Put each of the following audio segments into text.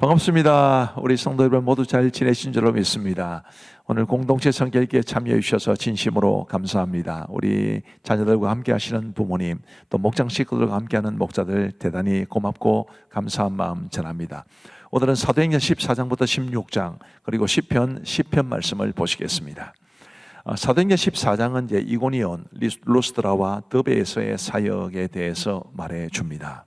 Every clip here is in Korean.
반갑습니다. 우리 성도 여러분 모두 잘 지내신 줄로 믿습니다. 오늘 공동체 성결기에 참여해 주셔서 진심으로 감사합니다. 우리 자녀들과 함께 하시는 부모님, 또 목장 식구들과 함께하는 목자들 대단히 고맙고 감사한 마음 전합니다. 오늘은 사도행전 14장부터 16장 그리고 시편 10편 말씀을 보시겠습니다. 사도행전 14장은 이제 이고니온, 루스드라와 더베에서의 사역에 대해서 말해 줍니다.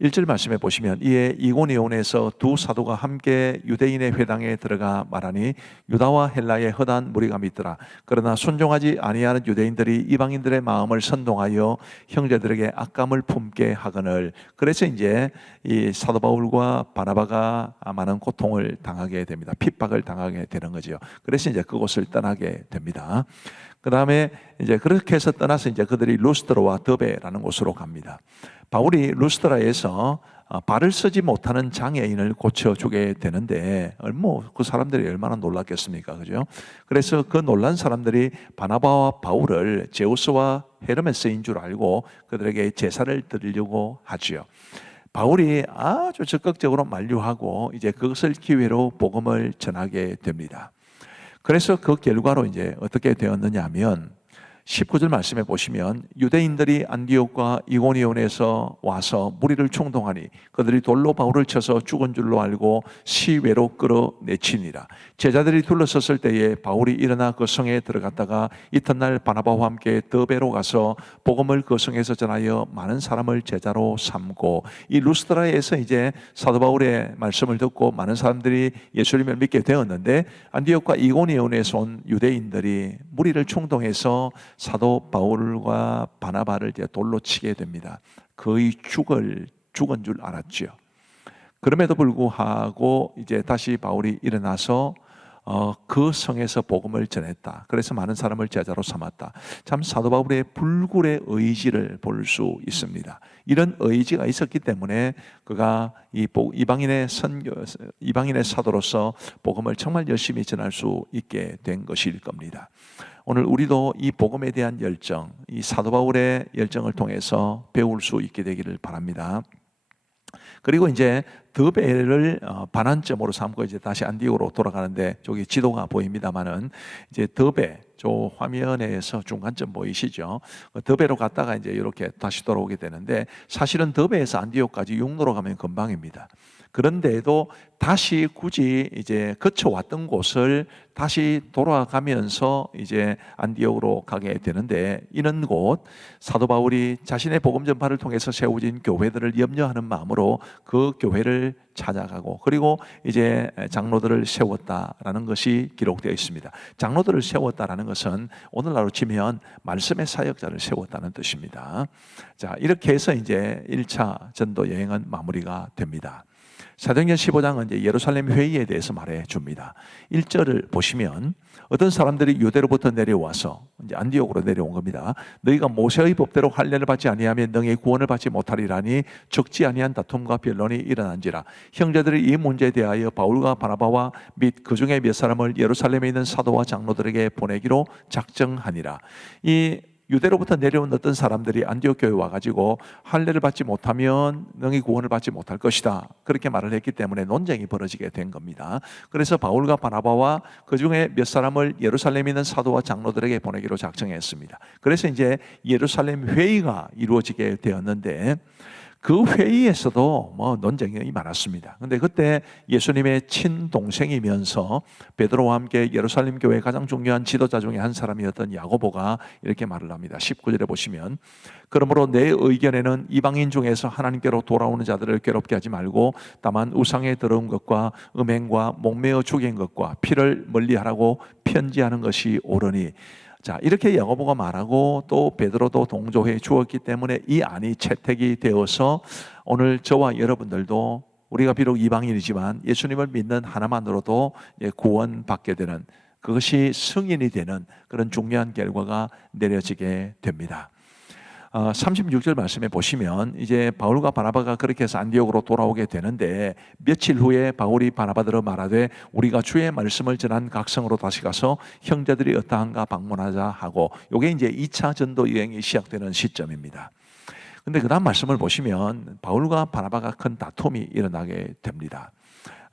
1절 말씀해 보시면, 이에 이고니온에서 두 사도가 함께 유대인의 회당에 들어가 말하니 유다와 헬라의 허다한 무리가 믿더라. 그러나 순종하지 아니하는 유대인들이 이방인들의 마음을 선동하여 형제들에게 악감을 품게 하거늘. 그래서 이제 이 사도 바울과 바나바가 많은 고통을 당하게 됩니다. 핍박을 당하게 되는 거죠. 그래서 이제 그곳을 떠나게 됩니다. 그 다음에 이제 그렇게 해서 떠나서 이제 그들이 루스드라와 더베라는 곳으로 갑니다. 바울이 루스드라에서 발을 쓰지 못하는 장애인을 고쳐주게 되는데, 그 사람들이 얼마나 놀랐겠습니까? 그죠? 그래서 그 놀란 사람들이 바나바와 바울을 제우스와 헤르메스인 줄 알고 그들에게 제사를 드리려고 하지요. 바울이 아주 적극적으로 만류하고 이제 그것을 기회로 복음을 전하게 됩니다. 그래서 그 결과로 이제 어떻게 되었느냐 하면 19절 말씀해 보시면, 유대인들이 안디옥과 이고니온에서 와서 무리를 충동하니 그들이 돌로 바울을 쳐서 죽은 줄로 알고 시외로 끌어내치니라. 제자들이 둘러섰을 때에 바울이 일어나 그 성에 들어갔다가 이튿날 바나바와 함께 더베로 가서 복음을 그 성에서 전하여 많은 사람을 제자로 삼고, 이 루스드라에서 이제 사도 바울의 말씀을 듣고 많은 사람들이 예수님을 믿게 되었는데, 안디옥과 이고니온에서 온 유대인들이 무리를 충동해서 사도 바울과 바나바를 이제 돌로 치게 됩니다. 거의 죽은 줄 알았죠. 그럼에도 불구하고 이제 다시 바울이 일어나서 그 성에서 복음을 전했다. 그래서 많은 사람을 제자로 삼았다. 참 사도 바울의 불굴의 의지를 볼 수 있습니다. 이런 의지가 있었기 때문에 그가 이방인의 사도로서 복음을 정말 열심히 전할 수 있게 된 것일 겁니다. 오늘 우리도 이 복음에 대한 열정, 이 사도 바울의 열정을 통해서 배울 수 있게 되기를 바랍니다. 그리고 이제 더베를 반환점으로 삼고 이제 다시 안디옥으로 돌아가는데, 저기 지도가 보입니다만은 이제 더베, 저 화면에서 중간점 보이시죠? 더베로 갔다가 이제 이렇게 다시 돌아오게 되는데, 사실은 더베에서 안디옥까지 육로로 가면 금방입니다. 그런데도 다시 굳이 이제 거쳐왔던 곳을 다시 돌아가면서 이제 안디옥으로 가게 되는데, 이런 곳 사도 바울이 자신의 복음 전파를 통해서 세워진 교회들을 염려하는 마음으로 그 교회를 찾아가고, 그리고 이제 장로들을 세웠다라는 것이 기록되어 있습니다. 장로들을 세웠다라는 것은 오늘날로 치면 말씀의 사역자를 세웠다는 뜻입니다. 자, 이렇게 해서 이제 1차 전도 여행은 마무리가 됩니다. 사도행전 15장은 이제 예루살렘 회의에 대해서 말해 줍니다. 1절을 보시면, 어떤 사람들이 유대로부터 내려와서 이제 안디옥으로 내려온 겁니다. 너희가 모세의 법대로 할례를 받지 아니하면 너희 구원을 받지 못하리라니 적지 아니한 다툼과 변론이 일어난지라. 형제들이 이 문제에 대하여 바울과 바나바와 및 그 중에 몇 사람을 예루살렘에 있는 사도와 장로들에게 보내기로 작정하니라. 이 유대로부터 내려온 어떤 사람들이 안디옥 교회에 와가지고 할례를 받지 못하면 너희 구원을 받지 못할 것이다, 그렇게 말을 했기 때문에 논쟁이 벌어지게 된 겁니다. 그래서 바울과 바나바와 그 중에 몇 사람을 예루살렘에 있는 사도와 장로들에게 보내기로 작정했습니다. 그래서 이제 예루살렘 회의가 이루어지게 되었는데, 그 회의에서도 논쟁이 많았습니다. 근데 그때 예수님의 친동생이면서 베드로와 함께 예루살렘 교회의 가장 중요한 지도자 중에 한 사람이었던 야고보가 이렇게 말을 합니다. 19절에 보시면, 그러므로 내 의견에는 이방인 중에서 하나님께로 돌아오는 자들을 괴롭게 하지 말고 다만 우상에 들어온 것과 음행과 목매어 죽인 것과 피를 멀리하라고 편지하는 것이 옳으니. 자, 이렇게 야고보가 말하고 또 베드로도 동조해 주었기 때문에 이 안이 채택이 되어서 오늘 저와 여러분들도 우리가 비록 이방인이지만 예수님을 믿는 하나만으로도 구원받게 되는, 그것이 승인이 되는 그런 중요한 결과가 내려지게 됩니다. 36절 말씀에 보시면, 이제 바울과 바나바가 그렇게 해서 안디옥으로 돌아오게 되는데, 며칠 후에 바울이 바나바들어 말하되 우리가 주의 말씀을 전한 각 성으로 다시 가서 형제들이 어떠한가 방문하자 하고, 이게 이제 2차 전도 여행이 시작되는 시점입니다. 근데 그 다음 말씀을 보시면 바울과 바나바가 큰 다툼이 일어나게 됩니다.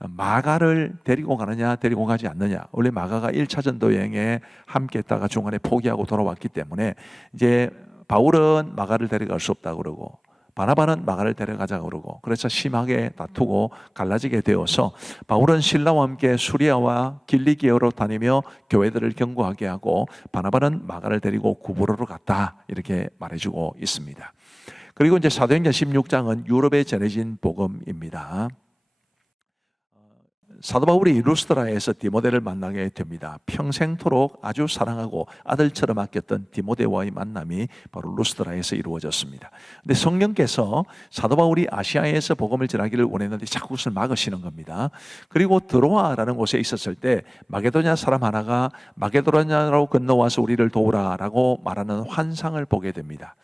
마가를 데리고 가느냐 데리고 가지 않느냐. 원래 마가가 1차 전도 여행에 함께 했다가 중간에 포기하고 돌아왔기 때문에 이제 바울은 마가를 데려갈 수 없다고 그러고 바나바는 마가를 데려가자고 그러고, 그래서 심하게 다투고 갈라지게 되어서 바울은 신라와 함께 수리아와 길리기어로 다니며 교회들을 견고하게 하고, 바나바는 마가를 데리고 구브로로 갔다, 이렇게 말해주고 있습니다. 그리고 이제 사도행전 16장은 유럽에 전해진 복음입니다. 사도 바울이 루스드라에서 디모데를 만나게 됩니다. 평생토록 아주 사랑하고 아들처럼 아꼈던 디모데와의 만남이 바로 루스드라에서 이루어졌습니다. 근데 성령께서 사도 바울이 아시아에서 복음을 전하기를 원했는데 자꾸 그것을 막으시는 겁니다. 그리고 드로아라는 곳에 있었을 때 마게도냐 사람 하나가 마게도냐로 건너와서 우리를 도우라라고 말하는 환상을 보게 됩니다.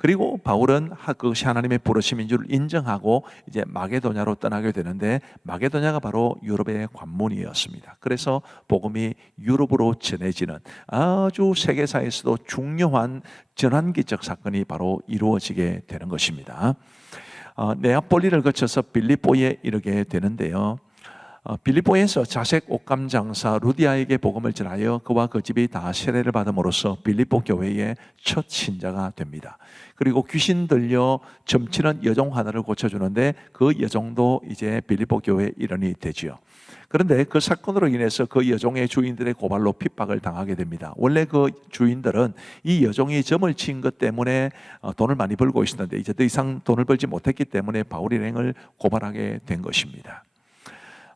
그리고 바울은 그것이 하나님의 부르심인 줄 인정하고 이제 마게도냐로 떠나게 되는데, 마게도냐가 바로 유럽의 관문이었습니다. 그래서 복음이 유럽으로 전해지는 아주 세계사에서도 중요한 전환기적 사건이 바로 이루어지게 되는 것입니다. 네아폴리를 거쳐서 빌립보에 이르게 되는데요. 빌립보에서 자색 옷감 장사 루디아에게 복음을 전하여 그와 그 집이 다 세례를 받음으로써 빌립보 교회의 첫 신자가 됩니다. 그리고 귀신 들려 점치는 여종 하나를 고쳐주는데 그 여종도 이제 빌립보 교회의 일원이 되지요. 그런데 그 사건으로 인해서 그 여종의 주인들의 고발로 핍박을 당하게 됩니다. 원래 그 주인들은 이 여종이 점을 친 것 때문에 돈을 많이 벌고 있었는데 이제 더 이상 돈을 벌지 못했기 때문에 바울 일행을 고발하게 된 것입니다.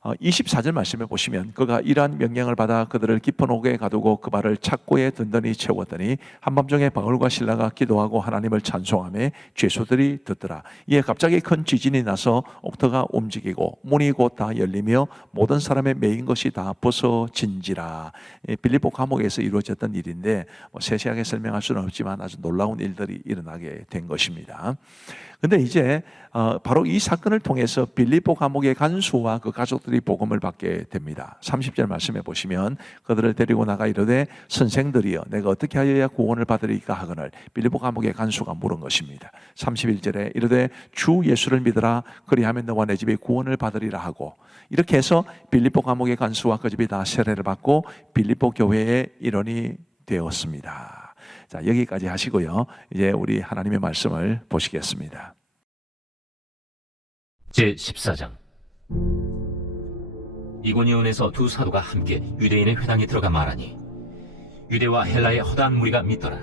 24절 말씀에 보시면 그가 이러한 명령을 받아 그들을 깊은 옥에 가두고 그 발을 착고에 든든히 채웠더니 한밤중에 바울과 실라가 기도하고 하나님을 찬송하며 죄수들이 듣더라. 이에 갑자기 큰 지진이 나서 옥터가 움직이고 문이 곧 다 열리며 모든 사람의 매인 것이 다 벗어진지라. 빌립보 감옥에서 이루어졌던 일인데 세세하게 설명할 수는 없지만 아주 놀라운 일들이 일어나게 된 것입니다. 근데 이제 바로 이 사건을 통해서 빌립보 감옥의 간수와 그 가족들이 복음을 받게 됩니다. 30절 말씀해 보시면 그들을 데리고 나가 이르되 선생들이여 내가 어떻게 하여야 구원을 받으리까 하거늘 빌립보 감옥의 간수가 물은 것입니다. 31절에 이르되 주 예수를 믿으라 그리하면 너와 내 집이 구원을 받으리라 하고, 이렇게 해서 빌립보 감옥의 간수와 그 집이 다 세례를 받고 빌립보 교회의 일원이 되었습니다. 자, 여기까지 하시고요. 이제 우리 하나님의 말씀을 보시겠습니다. 제14장. 이고니온에서 두 사도가 함께 유대인의 회당에 들어가 말하니 유대와 헬라의 허다한 무리가 믿더라.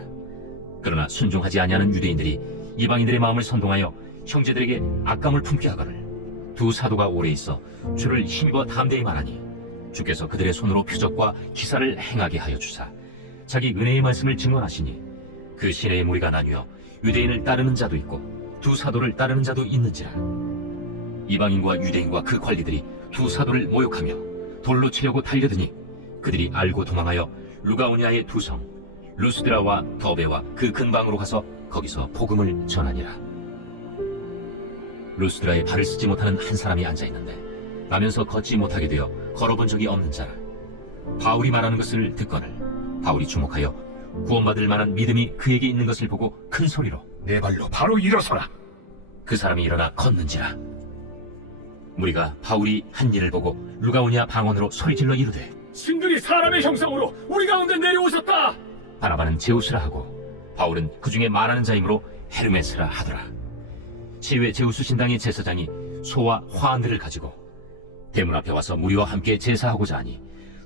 그러나 순종하지 아니하는 유대인들이 이방인들의 마음을 선동하여 형제들에게 악감을 품게 하거늘 두 사도가 오래 있어 주를 힘입어 담대히 말하니 주께서 그들의 손으로 표적과 기사를 행하게 하여 주사 자기 은혜의 말씀을 증언하시니 그 시내의 무리가 나뉘어 유대인을 따르는 자도 있고 두 사도를 따르는 자도 있는지라. 이방인과 유대인과 그 관리들이 두 사도를 모욕하며 돌로 치려고 달려드니 그들이 알고 도망하여 루가오냐의 두 성 루스드라와 더베와 그 근방으로 가서 거기서 복음을 전하니라. 루스드라에 발을 쓰지 못하는 한 사람이 앉아있는데 가면서 걷지 못하게 되어 걸어본 적이 없는 자라. 바울이 말하는 것을 듣거늘 바울이 주목하여 구원받을 만한 믿음이 그에게 있는 것을 보고 큰 소리로 내 발로 바로 일어서라. 그 사람이 일어나 걷는지라. 무리가 바울이 한 일을 보고 루가오냐 방언으로 소리질러 이르되 신들이 사람의 형상으로 우리 가운데 내려오셨다. 바나바는 제우스라 하고 바울은 그 중에 말하는 자이므로 헤르메스라 하더라. 시외 제우스 신당의 제사장이 소와 화환들을 가지고 대문 앞에 와서 무리와 함께 제사하고자 하니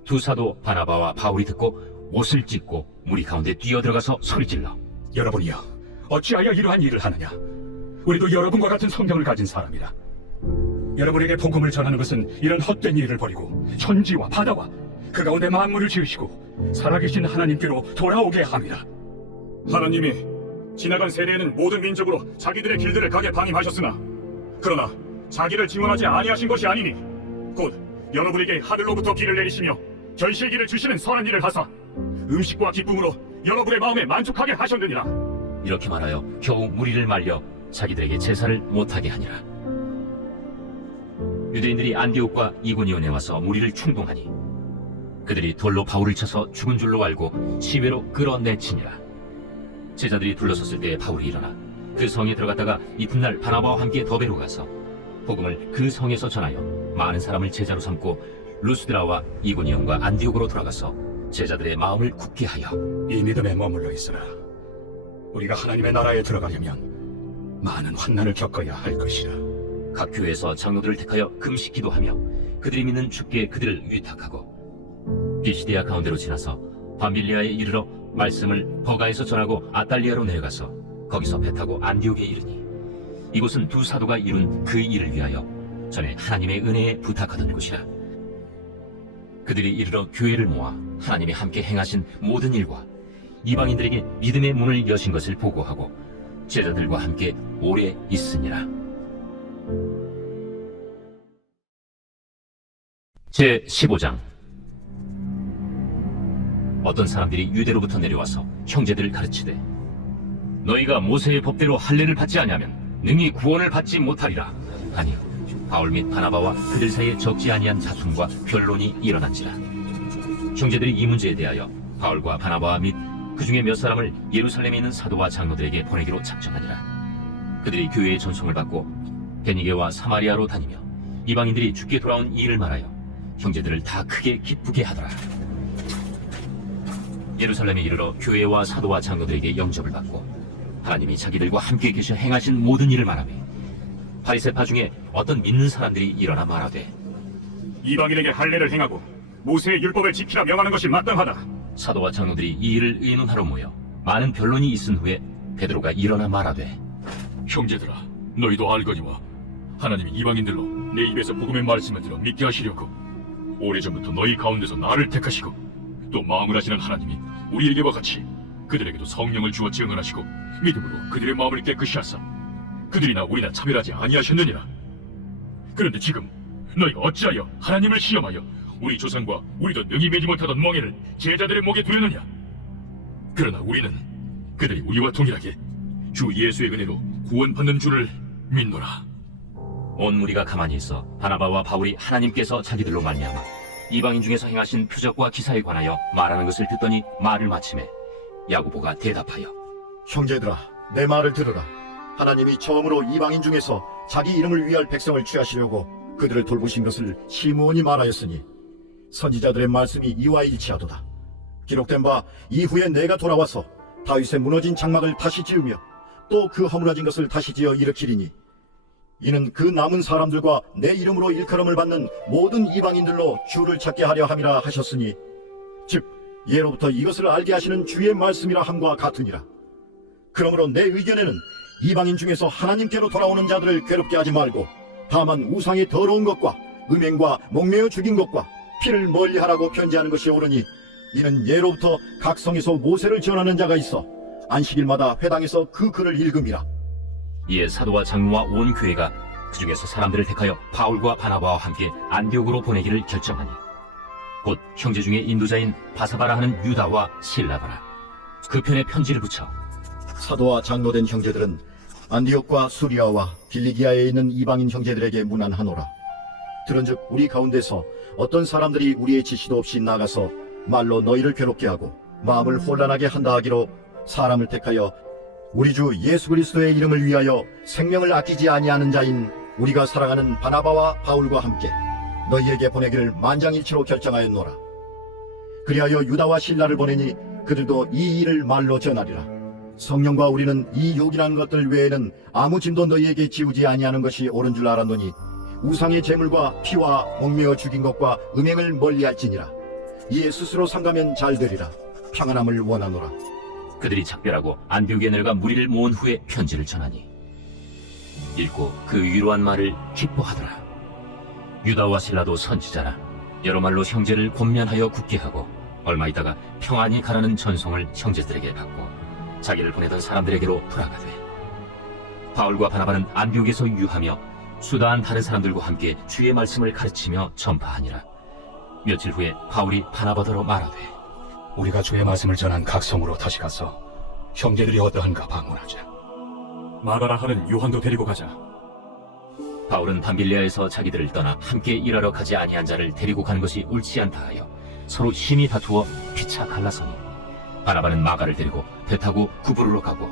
두 사도 바나바와 바울이 듣고 옷을 찢고 무리 가운데 뛰어들어가서 소리질러 여러분이여 어찌하여 이러한 일을 하느냐. 우리도 여러분과 같은 성경을 가진 사람이라. 여러분에게 복음을 전하는 것은 이런 헛된 일을 버리고 천지와 바다와 그 가운데 만물을 지으시고 살아계신 하나님께로 돌아오게 함이라. 하나님이 지나간 세대에는 모든 민족으로 자기들의 길들을 가게 방임하셨으나 그러나 자기를 지원하지 아니하신 것이 아니니 곧 여러분에게 하늘로부터 비를 내리시며 결실기를 주시는 선한 일을 하사 음식과 기쁨으로 여러분의 마음에 만족하게 하셨느니라. 이렇게 말하여 겨우 무리를 말려 자기들에게 제사를 못하게 하니라. 유대인들이 안디옥과 이고니온에 와서 무리를 충동하니 그들이 돌로 바울을 쳐서 죽은 줄로 알고 시외로 끌어내치니라. 제자들이 둘러섰을 때 바울이 일어나 그 성에 들어갔다가 이튿날 바나바와 함께 더베로 가서 복음을 그 성에서 전하여 많은 사람을 제자로 삼고 루스드라와 이고니온과 안디옥으로 돌아가서 제자들의 마음을 굳게 하여 이 믿음에 머물러 있으라. 우리가 하나님의 나라에 들어가려면 많은 환난을 겪어야 할 것이라. 각 교회에서 장로들을 택하여 금식 기도하며 그들이 믿는 주께 그들을 위탁하고 비시디아 가운데로 지나서 밤빌리아에 이르러 말씀을 버가에서 전하고 아달리아로 내려가서 거기서 배 타고 안디옥에 이르니 이곳은 두 사도가 이룬 그 일을 위하여 전에 하나님의 은혜에 부탁하던 곳이라. 그들이 이르러 교회를 모아 하나님이 함께 행하신 모든 일과 이방인들에게 믿음의 문을 여신 것을 보고하고 제자들과 함께 오래 있으니라. 제 15장. 어떤 사람들이 유대로부터 내려와서 형제들을 가르치되 너희가 모세의 법대로 할례를 받지 아니하면 능히 구원을 받지 못하리라 하니 바울 및 바나바와 그들 사이에 적지 아니한 다툼과 변론이 일어난지라. 형제들이 이 문제에 대하여 바울과 바나바와 및 그 중에 몇 사람을 예루살렘에 있는 사도와 장로들에게 보내기로 작정하니라. 그들이 교회의 전송을 받고 베니게와 사마리아로 다니며 이방인들이 죽게 돌아온 이 일을 말하여 형제들을 다 크게 기쁘게 하더라. 예루살렘에 이르러 교회와 사도와 장로들에게 영접을 받고 하나님이 자기들과 함께 계셔 행하신 모든 일을 말하며 바리새파 중에 어떤 믿는 사람들이 일어나 말하되 이방인에게 할례를 행하고 모세의 율법을 지키라 명하는 것이 마땅하다. 사도와 장로들이 이 일을 의논하러 모여 많은 변론이 있은 후에 베드로가 일어나 말하되 형제들아, 너희도 알거니와 하나님이 이방인들로 내 입에서 복음의 말씀을 들어 믿게 하시려고 오래전부터 너희 가운데서 나를 택하시고 또 마음을 하시는 하나님이 우리에게와 같이 그들에게도 성령을 주어 증언하시고 믿음으로 그들의 마음을 깨끗이 하사 그들이나 우리나 차별하지 아니하셨느니라. 그런데 지금 너희가 어찌하여 하나님을 시험하여 우리 조상과 우리도 능히 매지 못하던 멍에를 제자들의 목에 두려느냐? 그러나 우리는 그들이 우리와 동일하게 주 예수의 은혜로 구원받는 줄을 믿노라. 온 무리가 가만히 있어 바나바와 바울이 하나님께서 자기들로 말미암아 이방인 중에서 행하신 표적과 기사에 관하여 말하는 것을 듣더니 말을 마치매 야고보가 대답하여 형제들아, 내 말을 들으라. 하나님이 처음으로 이방인 중에서 자기 이름을 위할 백성을 취하시려고 그들을 돌보신 것을 시므온이 말하였으니 선지자들의 말씀이 이와 일치하도다. 기록된 바 이후에 내가 돌아와서 다윗의 무너진 장막을 다시 지으며 또 그 허물어진 것을 다시 지어 일으키리니 이는 그 남은 사람들과 내 이름으로 일컬음을 받는 모든 이방인들로 주를 찾게 하려 함이라 하셨으니 즉 예로부터 이것을 알게 하시는 주의 말씀이라 함과 같으니라. 그러므로 내 의견에는 이방인 중에서 하나님께로 돌아오는 자들을 괴롭게 하지 말고 다만 우상의 더러운 것과 음행과 목매어 죽인 것과 피를 멀리하라고 편지하는 것이 옳으니 이는 예로부터 각 성에서 모세를 전하는 자가 있어 안식일마다 회당에서 그 글을 읽음이라. 이에 사도와 장로와 온 교회가 그 중에서 사람들을 택하여 바울과 바나바와 함께 안디옥으로 보내기를 결정하니 곧 형제 중에 인도자인 바사바라 하는 유다와 실라바라 그 편에 편지를 붙여 사도와 장로된 형제들은 안디옥과 수리아와 빌리기아에 있는 이방인 형제들에게 문안하노라. 들은즉 우리 가운데서 어떤 사람들이 우리의 지시도 없이 나가서 말로 너희를 괴롭게 하고 마음을 혼란하게 한다 하기로 사람을 택하여 우리 주 예수 그리스도의 이름을 위하여 생명을 아끼지 아니하는 자인 우리가 사랑하는 바나바와 바울과 함께 너희에게 보내기를 만장일치로 결정하였노라. 그리하여 유다와 실라를 보내니 그들도 이 일을 말로 전하리라. 성령과 우리는 이 요긴한 것들 외에는 아무 짐도 너희에게 지우지 아니하는 것이 옳은 줄 알았노니 우상의 제물과 피와 목매어 죽인 것과 음행을 멀리할지니라. 이에 스스로 상가면 잘 되리라. 평안함을 원하노라. 그들이 작별하고 안디옥에 내려가 무리를 모은 후에 편지를 전하니 읽고 그 위로한 말을 기뻐하더라. 유다와 실라도 선지자라 여러 말로 형제를 권면하여 굳게 하고 얼마 있다가 평안히 가라는 전송을 형제들에게 받고 자기를 보내던 사람들에게로 돌아가되 바울과 바나바는 안디옥에서 유하며 수다한 다른 사람들과 함께 주의 말씀을 가르치며 전파하니라. 며칠 후에 바울이 바나바더러 말하되 우리가 주의 말씀을 전한 각 성으로 다시 가서 형제들이 어떠한가 방문하자. 마가라 하는 요한도 데리고 가자. 바울은 밤빌리아에서 자기들을 떠나 함께 일하러 가지 아니한 자를 데리고 간 것이 옳지 않다 하여 서로 심히 다투어 피차 갈라서니 바나바는 마가를 데리고 배 타고 구브로로 가고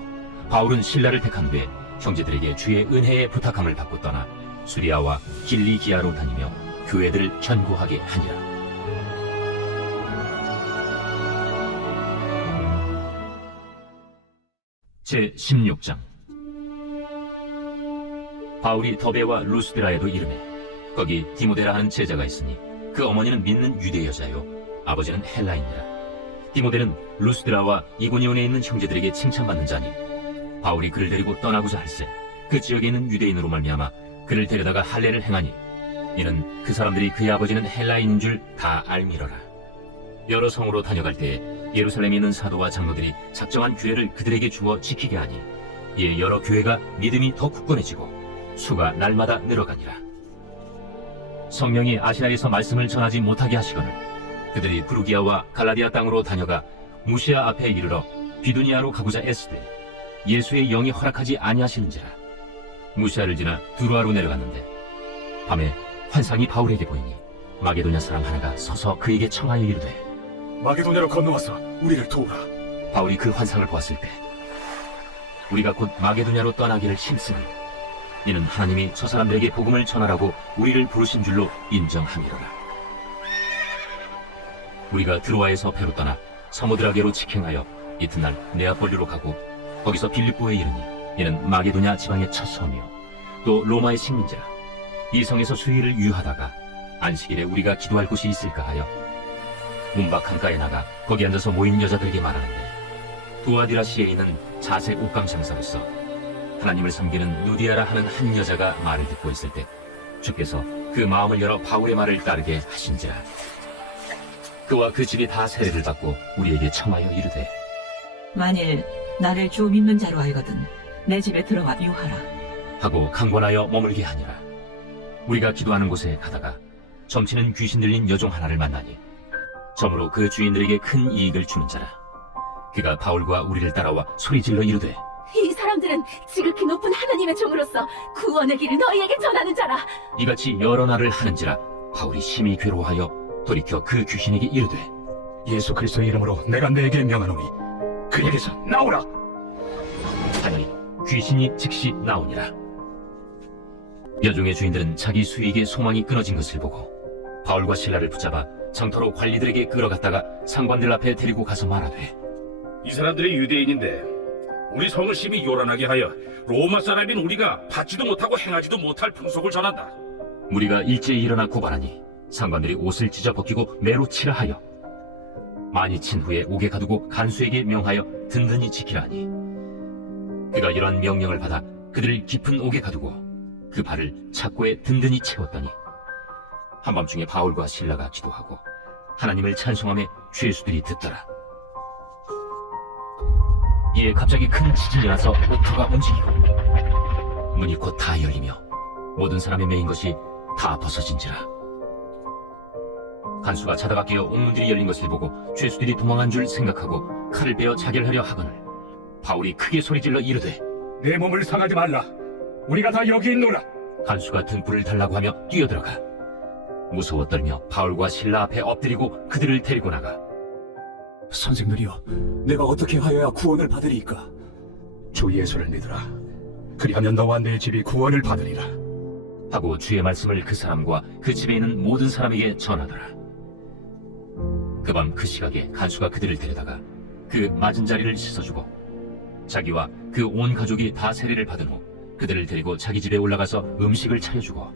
바울은 실라를 택한 후에 형제들에게 주의 은혜에 부탁함을 받고 떠나 수리아와 길리기아로 다니며 교회들을 견고하게 하니라. 제 16장. 바울이 더베와 루스드라에도 이르매 거기 디모데라 하는 제자가 있으니 그 어머니는 믿는 유대 여자요 아버지는 헬라인이라. 디모데는 루스드라와 이고니온에 있는 형제들에게 칭찬받는 자니 바울이 그를 데리고 떠나고자 할세 그 지역에 있는 유대인으로 말미암아 그를 데려다가 할례를 행하니 이는 그 사람들이 그의 아버지는 헬라인인 줄 다 알미러라. 여러 성으로 다녀갈 때에 예루살렘에 있는 사도와 장로들이 작정한 규례를 그들에게 주어 지키게 하니 이에 여러 교회가 믿음이 더 굳건해지고 수가 날마다 늘어가니라. 성령이 아시아에서 말씀을 전하지 못하게 하시거늘 그들이 브루기아와 갈라디아 땅으로 다녀가 무시아 앞에 이르러 비두니아로 가고자 애쓰되 예수의 영이 허락하지 아니하시는지라. 무시아를 지나 두루아로 내려갔는데 밤에 환상이 바울에게 보이니 마게도냐 사람 하나가 서서 그에게 청하여 이르되 마게도냐로 건너와서 우리를 도우라. 바울이 그 환상을 보았을 때 우리가 곧 마게도냐로 떠나기를 힘쓰니 이는 하나님이 저 사람들에게 복음을 전하라고 우리를 부르신 줄로 인정함이로라. 우리가 드로아에서 배로 떠나 서모드라게로 직행하여 이튿날 네아폴리로 가고 거기서 빌립보에 이르니 이는 마게도냐 지방의 첫 성이요 또 로마의 식민지라. 이 성에서 수일을 유하다가 안식일에 우리가 기도할 곳이 있을까 하여 문박 강가에 나가 거기 앉아서 모인 여자들에게 말하는데 두아디라시에 있는 자색 옷감 장사로서 하나님을 섬기는 누디아라 하는 한 여자가 말을 듣고 있을 때 주께서 그 마음을 열어 바울의 말을 따르게 하신지라. 그와 그 집이 다 세례를 받고 우리에게 청하여 이르되 만일 나를 주 믿는 자로 알거든 내 집에 들어와 유하라. 하고 강권하여 머물게 하니라. 우리가 기도하는 곳에 가다가 점치는 귀신 들린 여종 하나를 만나니 점으로 그 주인들에게 큰 이익을 주는 자라. 그가 바울과 우리를 따라와 소리질러 이르되 이 사람들은 지극히 높은 하나님의 종으로서 구원의 길을 너희에게 전하는 자라. 이같이 여러 날을 하는지라 바울이 심히 괴로워하여 돌이켜 그 귀신에게 이르되 예수 그리스도의 이름으로 내가 내게 명하노니 그에게서 나오라. 하니 귀신이 즉시 나오니라. 여종의 주인들은 자기 수익의 소망이 끊어진 것을 보고 바울과 실라를 붙잡아 장터로 관리들에게 끌어갔다가 상관들 앞에 데리고 가서 말하되 이 사람들이 유대인인데 우리 성을 심히 요란하게 하여 로마 사람인 우리가 받지도 못하고 행하지도 못할 풍속을 전한다. 무리가 일제히 일어나 고발하니 상관들이 옷을 찢어 벗기고 매로 치라 하여 많이 친 후에 옥에 가두고 간수에게 명하여 든든히 지키라 하니 그가 이러한 명령을 받아 그들을 깊은 옥에 가두고 그 발을 착고에 든든히 채웠더니 한밤중에 바울과 실라가 기도하고 하나님을 찬송하며 죄수들이 듣더라. 이에 갑자기 큰 지진이 나서 옥토가 움직이고 문이 곧 다 열리며 모든 사람의 메인 것이 다 벗어진지라. 간수가 자다가 깨어 옥문들이 열린 것을 보고 죄수들이 도망한 줄 생각하고 칼을 빼어 자결하려 하거늘 바울이 크게 소리질러 이르되 내 몸을 상하지 말라. 우리가 다 여기 있노라. 간수가 등불을 달라고 하며 뛰어들어가 무서워 떨며 바울과 실라 앞에 엎드리고 그들을 데리고 나가 선생들이여, 내가 어떻게 하여야 구원을 받으리이까? 주 예수를 믿으라. 그리하면 너와 내 집이 구원을 받으리라. 하고 주의 말씀을 그 사람과 그 집에 있는 모든 사람에게 전하더라. 그 밤 그 시각에 간수가 그들을 데려다가 그 맞은 자리를 씻어주고 자기와 그 온 가족이 다 세례를 받은 후 그들을 데리고 자기 집에 올라가서 음식을 차려주고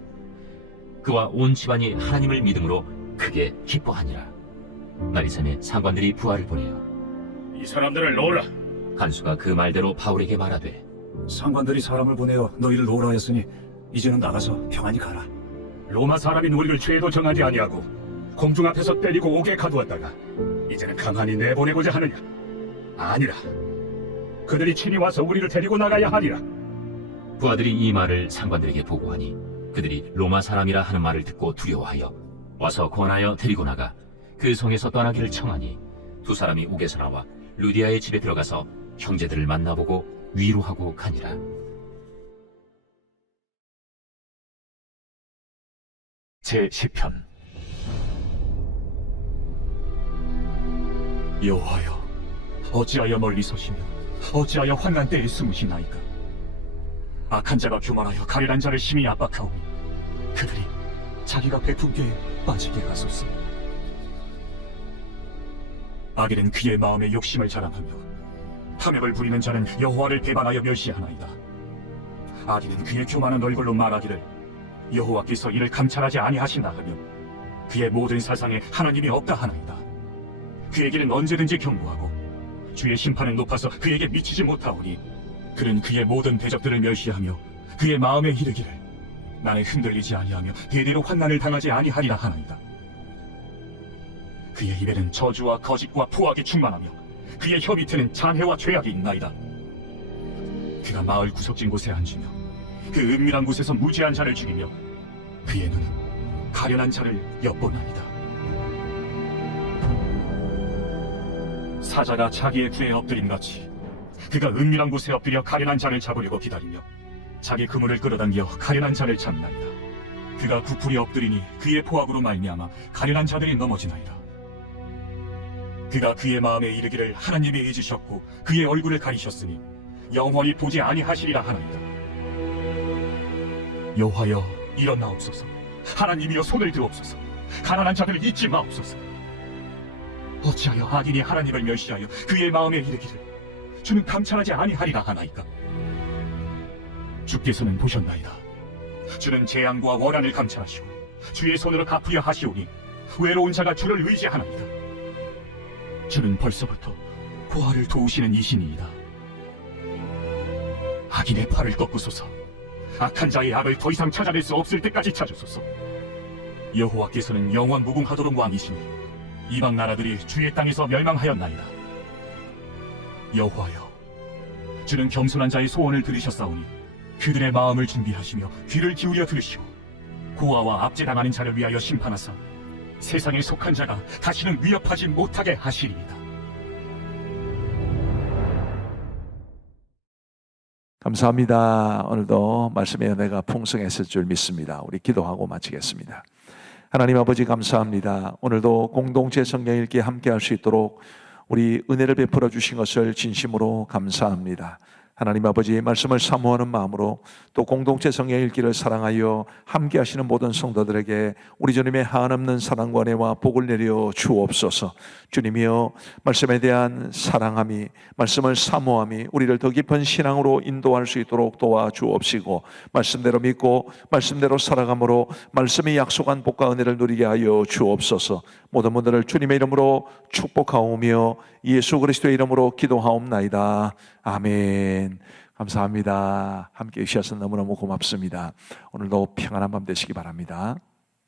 그와 온 집안이 하나님을 믿음으로 크게 기뻐하니라. 날이 새매 상관들이 부하를 보내어 이 사람들을 놓으라. 간수가 그 말대로 바울에게 말하되 상관들이 사람을 보내어 너희를 놓으라 했으니 이제는 나가서 평안히 가라. 로마 사람인 우리를 죄도 정하지 아니하고 공중 앞에서 때리고 옥에 가두었다가 이제는 가만히 내보내고자 하느냐? 아니라. 그들이 친히 와서 우리를 데리고 나가야 하리라. 부하들이 이 말을 상관들에게 보고하니 그들이 로마 사람이라 하는 말을 듣고 두려워하여 와서 권하여 데리고 나가 그 성에서 떠나기를 청하니 두 사람이 옥에서 나와 루디아의 집에 들어가서 형제들을 만나보고 위로하고 가니라. 제10편. 여호와여, 어찌하여 멀리 서시며 어찌하여 환난 때에 숨으시나이까? 악한 자가 교만하여 가련한 자를 심히 압박하오니 그들이 자기가 베푼 게 빠지게 하소서. 악인은 그의 마음의 욕심을 자랑하며 탐욕을 부리는 자는 여호와를 배반하여 멸시하나이다. 악인은 그의 교만한 얼굴로 말하기를 여호와께서 이를 감찰하지 아니하신다 하며 그의 모든 사상에 하나님이 없다 하나이다. 그에게는 언제든지 경고하고 주의 심판은 높아서 그에게 미치지 못하오니 그는 그의 모든 대적들을 멸시하며 그의 마음에 이르기를 나는 흔들리지 아니하며 대대로 환난을 당하지 아니하리라 하나이다. 그의 입에는 저주와 거짓과 포악이 충만하며 그의 혀 밑에는 잔해와 죄악이 있나이다. 그가 마을 구석진 곳에 앉으며 그 은밀한 곳에서 무지한 자를 죽이며 그의 눈은 가련한 자를 엿보나이다. 사자가 자기의 굴에 엎드림같이 그가 은밀한 곳에 엎드려 가련한 자를 잡으려고 기다리며 자기 그물을 끌어당겨 가련한 자를 잡나이다. 그가 구풀이 엎드리니 그의 포악으로 말미암아 가련한 자들이 넘어지나이다. 그가 그의 마음에 이르기를 하나님이 잊으셨고 그의 얼굴을 가리셨으니 영원히 보지 아니하시리라 하나이다. 여호와여 일어나옵소서. 하나님이여 손을 드옵소서. 가난한 자들을 잊지 마옵소서. 어찌하여 악인이 하나님을 멸시하여 그의 마음에 이르기를 주는 감찰하지 아니하리라 하나이까. 주께서는 보셨나이다. 주는 재앙과 원한을 감찰하시고 주의 손으로 갚으려 하시오니 외로운 자가 주를 의지하나이다. 주는 벌써부터 고아를 도우시는 이신이이다. 악인의 팔을 꺾으소서. 악한 자의 악을 더 이상 찾아낼 수 없을 때까지 찾으소서. 여호와께서는 영원 무궁하도록 왕이시니 이방 나라들이 주의 땅에서 멸망하였나이다. 여호와여, 주는 겸손한 자의 소원을 들으셨사오니 그들의 마음을 준비하시며 귀를 기울여 들으시고 고아와 압제당하는 자를 위하여 심판하사 세상에 속한 자가 다시는 위협하지 못하게 하시리이다. 감사합니다. 오늘도 말씀의 은혜가 풍성했을 줄 믿습니다. 우리 기도하고 마치겠습니다. 하나님 아버지 감사합니다. 오늘도 공동체 성경 읽기 함께 할 수 있도록 우리 은혜를 베풀어 주신 것을 진심으로 감사합니다. 하나님 아버지 말씀을 사모하는 마음으로 또 공동체 성경 읽기를 사랑하여 함께 하시는 모든 성도들에게 우리 주님의 한없는 사랑과 은혜와 복을 내려 주옵소서. 주님이여 말씀에 대한 사랑함이 말씀을 사모함이 우리를 더 깊은 신앙으로 인도할 수 있도록 도와주옵시고 말씀대로 믿고 말씀대로 살아감으로 말씀이 약속한 복과 은혜를 누리게 하여 주옵소서. 모든 분들을 주님의 이름으로 축복하오며 예수 그리스도의 이름으로 기도하옵나이다. 아멘. 감사합니다. 함께 해주셔서 너무너무 고맙습니다. 오늘도 평안한 밤 되시기 바랍니다.